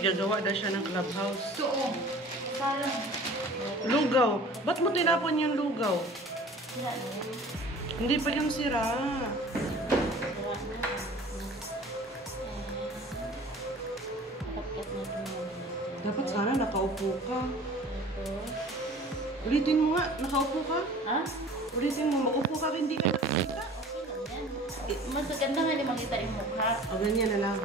gagawa na siya ng clubhouse. Oo. Sayang. Lugaw. Ba't mo tinapon yung lugaw? Sira na. Hindi pa yung sira. Sira na. Nakapkat natin yung Dapat sana nakaupo ka. tapos. Ulitin mo nga, nakaupo ka. Ha? Ulitin mo, maupo ka, hindi ka nakikita. Okay lang yan. Mas maganda nga hindi makita yung mukha. O, ganyan na lang.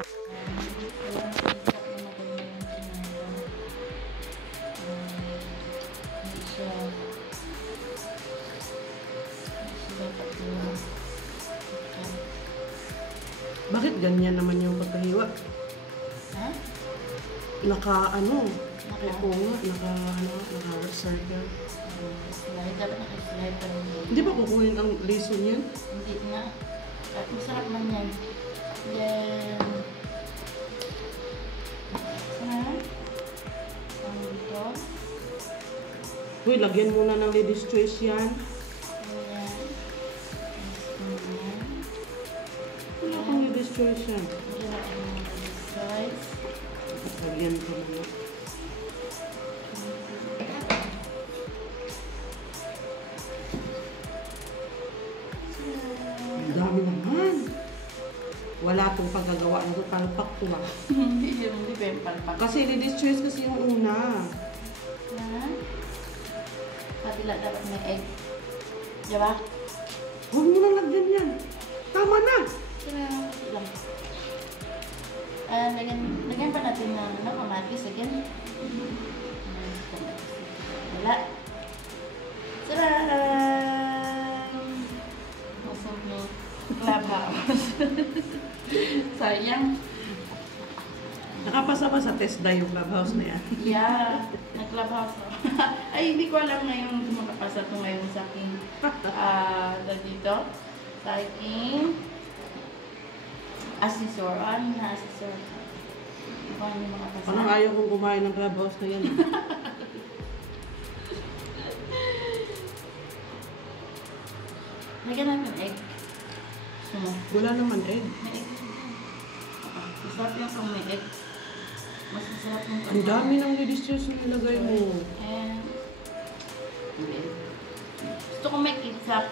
Bakit ganyan naman yung pagkahiwa? Ha? Naka-ano? Naka? Oo nga, naka-circle. Slide. Dapat naka-slide pa rin yun. Hindi ba kukunin ang lesson yan? Hindi nga. At masarap man yan. Yan. Sana? Ang dito. Uy, lagyan muna ng ladies choice yan. Ayan. Ayan. Wala kang ladies choice yan. Lagyan natin ng size. Lagyan ko muna. Ang dami naman. Wala pong paggagawa na ito. Palpak ko ba? Hindi yun. Hindi ba yung palpak? Kasi ladies choice kasi yung una. Yan. Kabila dapat may egg. Diba? Huwag mo nang lagyan yan. Tama na. Lang. Lagyan pa natin ng kamatis again. Wala. Sarang! Masarap na clubhouse. Sayang. Nakapasa pa sa test na yung clubhouse na yan. Yeah, nag-clubhouse. Ay, hindi ko alam ngayon kung makapasa ito ngayon sa aking dito. Sa aking assessor. Ano na assessor? Paano yung makapasa? Parang ayaw kong kumain ng clubhouse na yan. Lagyan natin egg. Wala naman eh. May egg. Masarap yung kung may egg. Mas masarap yung Ang dami ng ladies choice na nilagay mo. And gusto ko may ketchup.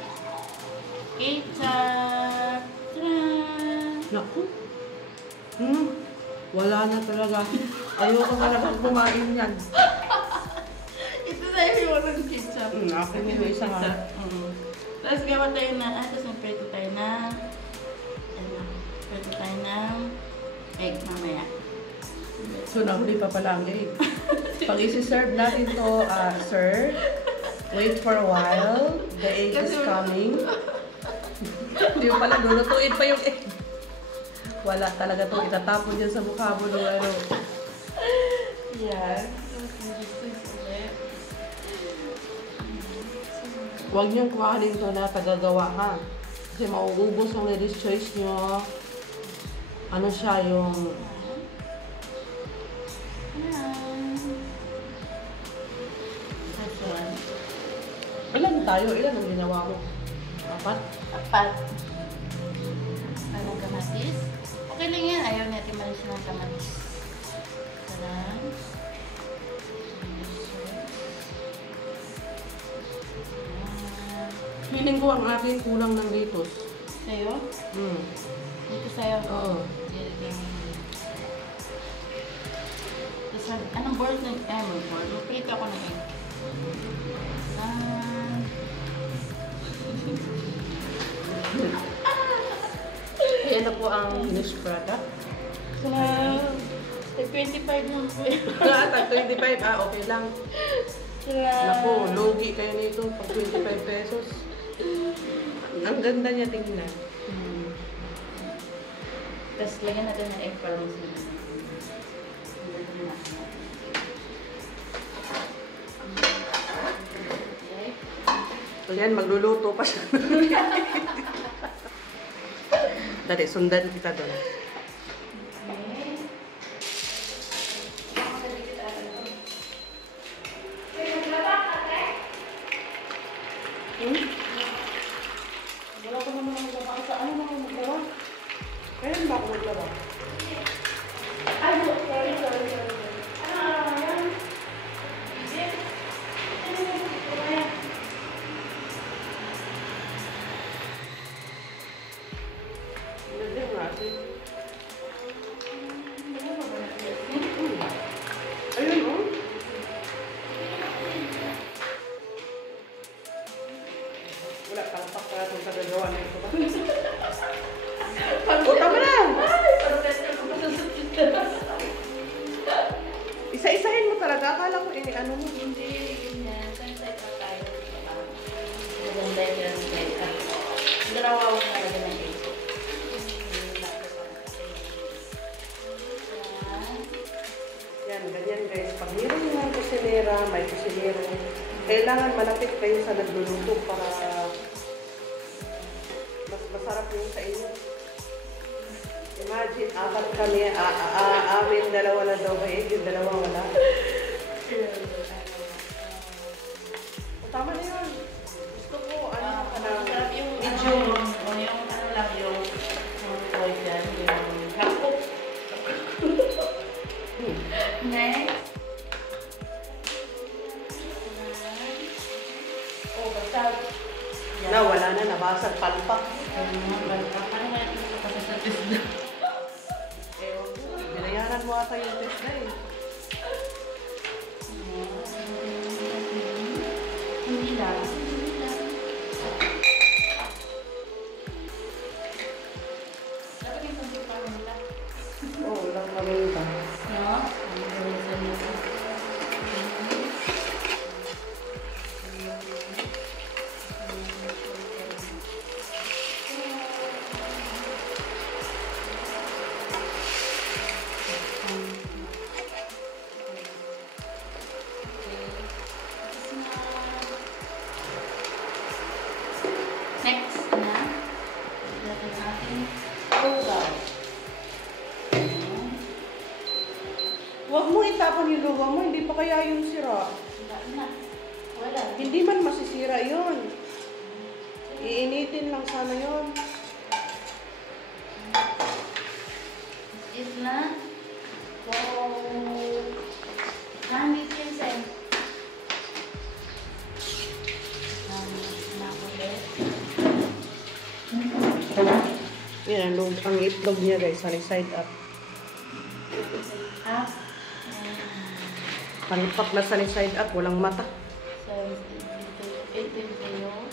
Ketchup! Tadaan! Naku. Wala na talaga. Ayoko talaga kumain yan. Ito sa'yo yung walang ketchup. Akin yung isa nga. Tapos gawa tayo na, tapos magprito tayo na, prito tayo ng egg mamaya. So, nahuli pa pala ang egg. Pag isi-serve natin to, sir, wait for a while. The egg is coming. Hindi mo pala lulutuin pa yung egg. Wala talaga to. Itatapon dyan sa mukha mo nung ano. Yan. Huwag niyong kuhanin to na tagagawa ha. Kasi mauubos ang ladies choice nyo. Ano siya yung... Ilan tayo? Ilan ang ginawa mo? 4? 4. Anong kamatis? Okay lang yan. Ayaw natin malis ng kamatis. Sarang. Feeling ko ang akin kulang ng litos. Sa'yo? Dito sa'yo? Oo. Anong board ng board? Magprito ako ng egg. Ayan na po ang finished product. Tag 25 lang po yun. Tag 25, okay lang. Naku, logi kayo nito pag 25 pesos. Ang ganda niya tingnan. Tapos lagyan natin ng egg para mas Ayan, magluluto pa siya. Dali, sundan kita doon. Wala ko naman ang gawa. Ano naman ang gawa? Kaya ba ako maglawa? Ay, sorry. Wala, palpak para itong kagagawa na ito ba? O, tama na! Ay, parang pwede ko pa sa Isa-isahin mo talaga. Akala ko ano mo. Hindi, ganyan. Sensay pa tayo. Maganda yung sensay. Dalawa ko talaga ng ito. Yan, ganyan guys. Pag meron yung kusinera, may kusinero, kailangan malapit kayo sa nagluluto para mas masarap yung sa inyo. Imagine, apat kami, amin dalawa na daw ba yung dalawa wala. Tama na yun. Gusto ko, Masarap yung medium. yung ano lang yung toy dyan, yung hapok. Next. Oh, basta. Na, wala na, nabasag palpak. Ano nga ito kasi sa tisda? Binayaran mo ata yung test na eh. Hindi lang. Dapat yung pagkakas pa nila. Oo, walang kami ba? No? Ang gawin sa nila. Next na, natin ating lugaw. Huwag mo itapon yung luwa mo, hindi pa kaya yung sira. Wala na. Wala. Hindi man masisira yun. Iinitin lang sana yun. Is na. Wow. Honey ginseng. Yan, ang itlog niya guys, side up. Ah. Palpak na side up, walang mata. So, ito yung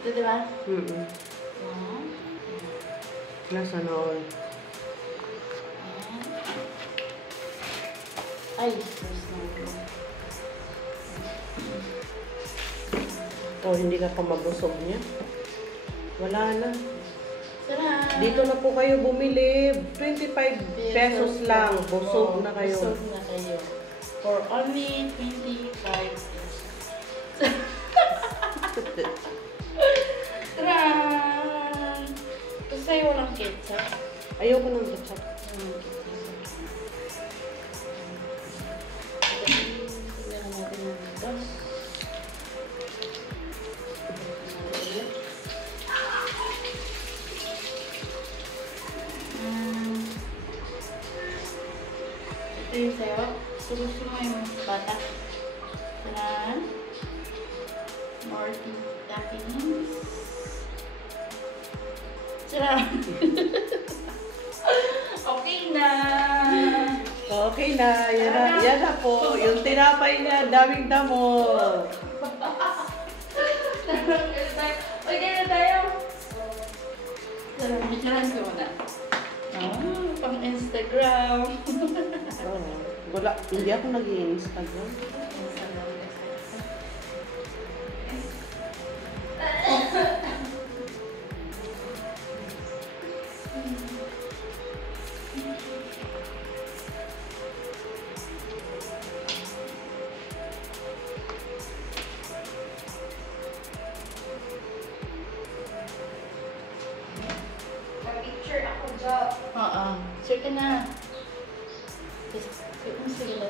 ito, di ba? Wow. Nasa na all. Ay, first na. O, hindi ka pa mabusog niya. Wala na. Sarap. Dito na po kayo bumili. 25 pesos lang. Busog na kayo. Busog na kayo. For only 25 pesos. Tran! Gusto sa'yo walang ketchup. Ayoko ng ketchup. Tignan natin yung dito. Ito yung sa'yo. Gusto mo yung bata. Tran. More toppings. Tran. Okay na. Okay na. Yan na po. Yung tinapay niya, daming damo. Okay na tayo. Picturean ko muna. Pang Instagram. Wala. Hindi ako nag-i-Instagram. Picture ako dyan. Oo. Sure ka na. Sige na.